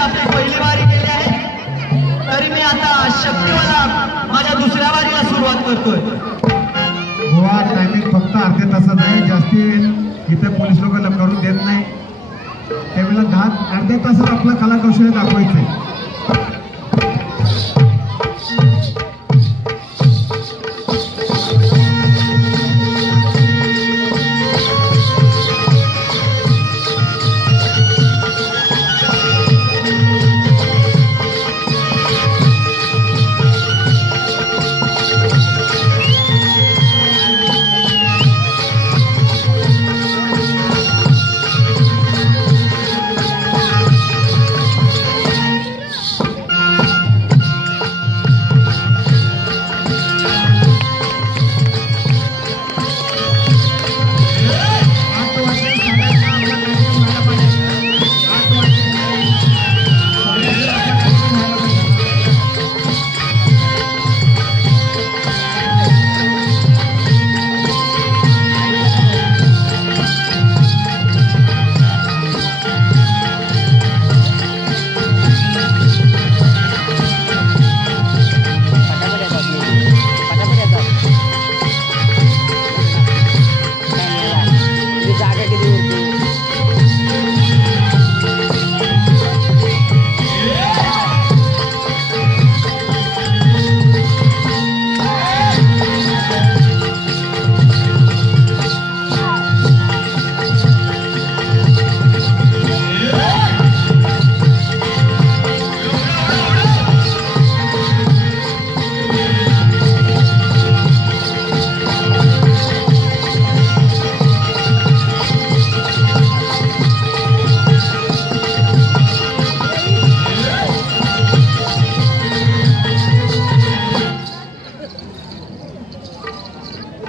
आपली पहिली वारी केली आहे, तरी मी आता शक्तीवाला माझ्या दुसऱ्या वारीला सुरुवात करतोय. गोवा टायमिंग फक्त अर्ध्या तासात आहे, जास्ती इथे पोलीस लोक करून देत नाही. त्यावेळेला अर्ध्या तासात आपला कला कौशल्य दाखवायचे.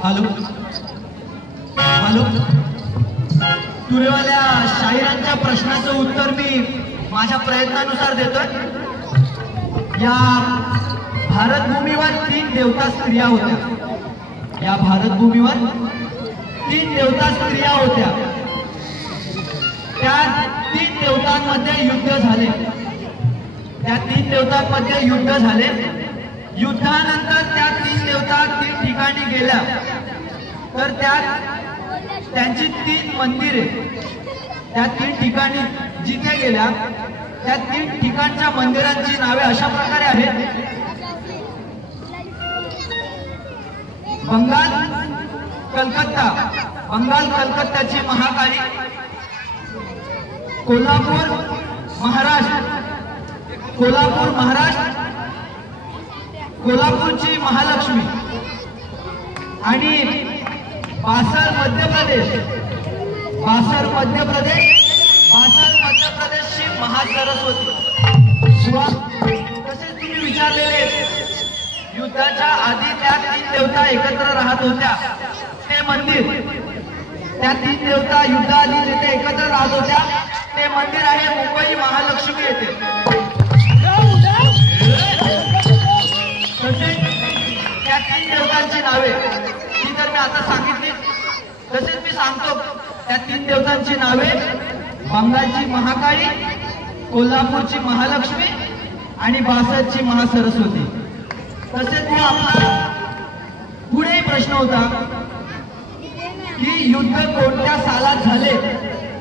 हॅलो हॅलो, तुरेवाल्या शाहिरांच्या प्रश्नाचं उत्तर मी माझ्या प्रयत्नानुसार देतोय. या भारतभूमीवर 3 देवता स्त्रिया होत्या. या भारतभूमीवर 3 देवता स्त्रिया होत्या. त्या 3 देवतांमध्ये युद्ध झाले. त्या 3 देवतांमध्ये युद्ध झाले. युद्धानंतर त्या 3 देवता 3 ठिकाणी गेल्या. तर त्यांची 3 मंदिरे, त्या 3 ठिकाणी जिथे गेल्या त्या 3 ठिकाणच्या मंदिरांची नावे अशा प्रकारे आहेत. बंगाल कलकत्ता, बंगाल कलकत्त्याची महाकाली. कोल्हापूर महाराष्ट्र, कोल्हापूर महाराष्ट्र, कोल्हापूरची महालक्ष्मी. आणि बासर मध्य प्रदेश, बासर मध्य प्रदेश, बासर मध्य प्रदेशची महासरस्वती. तसेच तुम्ही विचारलेले युद्धाच्या आधी त्या 3 देवता एकत्र राहत होत्या ते मंदिर, त्या 3 देवता युद्धाआधी जिथे एकत्र राहत होत्या ते मंदिर आहे मुंबई महालक्ष्मी येथे. तसेच त्या 3 देवतांची नावे ती तर मी आता सांगितली. तसेच मी सांगतो त्या 3 देवतांची नावे बंगालची महाकाली, कोल्हापूरची महालक्ष्मी आणि बासरची महासरस्वती. तसेच मग आपला पुढे प्रश्न होता की युद्ध कोणत्या सालात झाले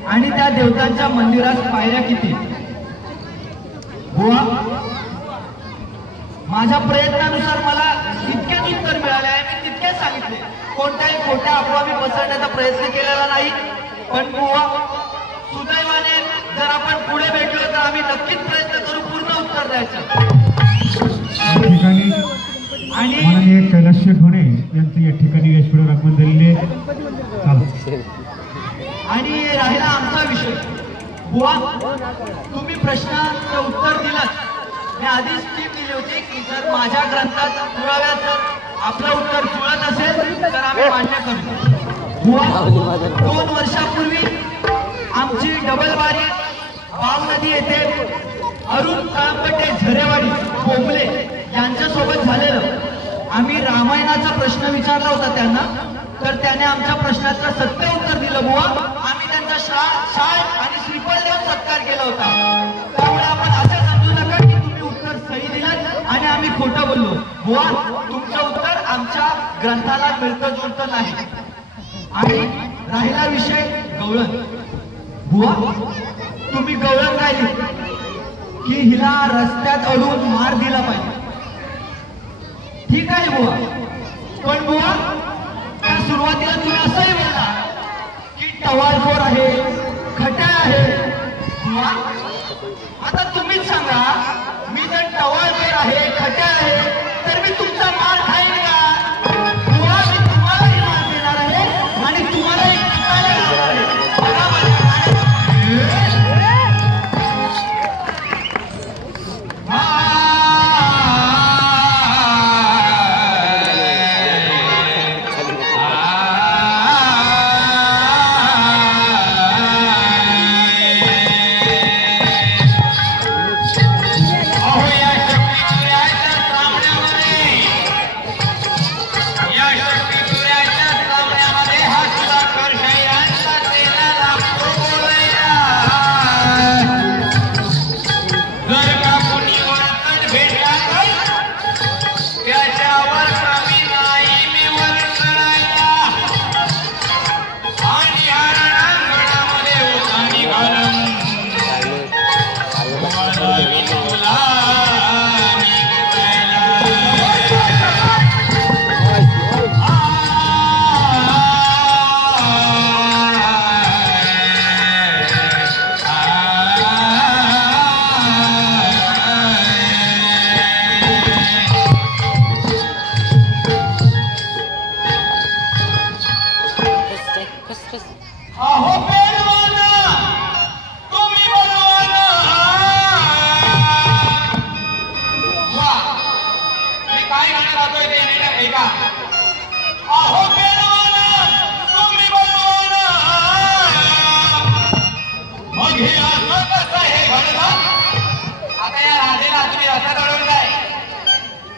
आणि त्या देवतांच्या मंदिरात पायऱ्या किती. बुवा, माझ्या प्रयत्नानुसार मला इतकेच उत्तर मिळाले आहे, मी तितकेच सांगितले. कोणत्याही खोट्या अफवाही पसरण्याचा प्रयत्न केलेला नाही. पण बुवा, सुदैवाने जर आपण पुढे भेटलो तर आम्ही नक्कीच प्रयत्न करू पूर्ण उत्तर द्यायचं. आणि कैलास ढोणे यांचं या ठिकाणी व्यासपीठावर आगमन झालेले. आणि राहिला आमचा विषय. बुवा, तुम्ही प्रश्नाचं उत्तर दिलं. मी आधीच टीप दिली होती की जर माझ्या ग्रंथात पुराव्यात आपलं उत्तर जुळत असेल तर आम्ही मान्य करू. बुवा, 2 वर्षापूर्वी आमची डबल वारी बाव नदी येथे अरुण काळपटे झरेवाडी बोंबले यांच्यासोबत झालेलं. आम्ही रामायणाचा प्रश्न विचारला होता त्यांना, तर त्याने आमच्या प्रश्नाचं सत्य उत्तर दिलं. बुवा, आम्ही त्यांचा शाळ आणि श्रीफळ देऊन सत्कार केला होता. त्यामुळे आपण बुवा तुमचं उत्तर आमच्या ग्रंथाला मिळतं जुळतं नाही. आणि राहिला विषय गवळण. बुवा तुम्ही गवळण राहिली की हिला रस्त्यात अडवून मार दिला पाहिजे. ठीक आहे बुवा, पण बुवा त्या सुरुवातीला तुम्ही असंही बोलला की टवाळखोर आहे, खट्याळ आहे. बुवा आता तुम्हीच सांगा, मी जर टवाळखोर आहे, खट्याळ आहे, तर मी तुमचा मार खाईन का? बुवा मी तुम्हालाही मार देणार आहे आणि तुम्हालाही शिकायला देणार आहे. बघा माझ्या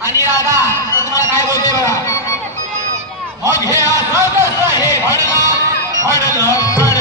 आणि राधा तुम्हाला काय बोलते बघा. मग हे असं कसं हे घडलं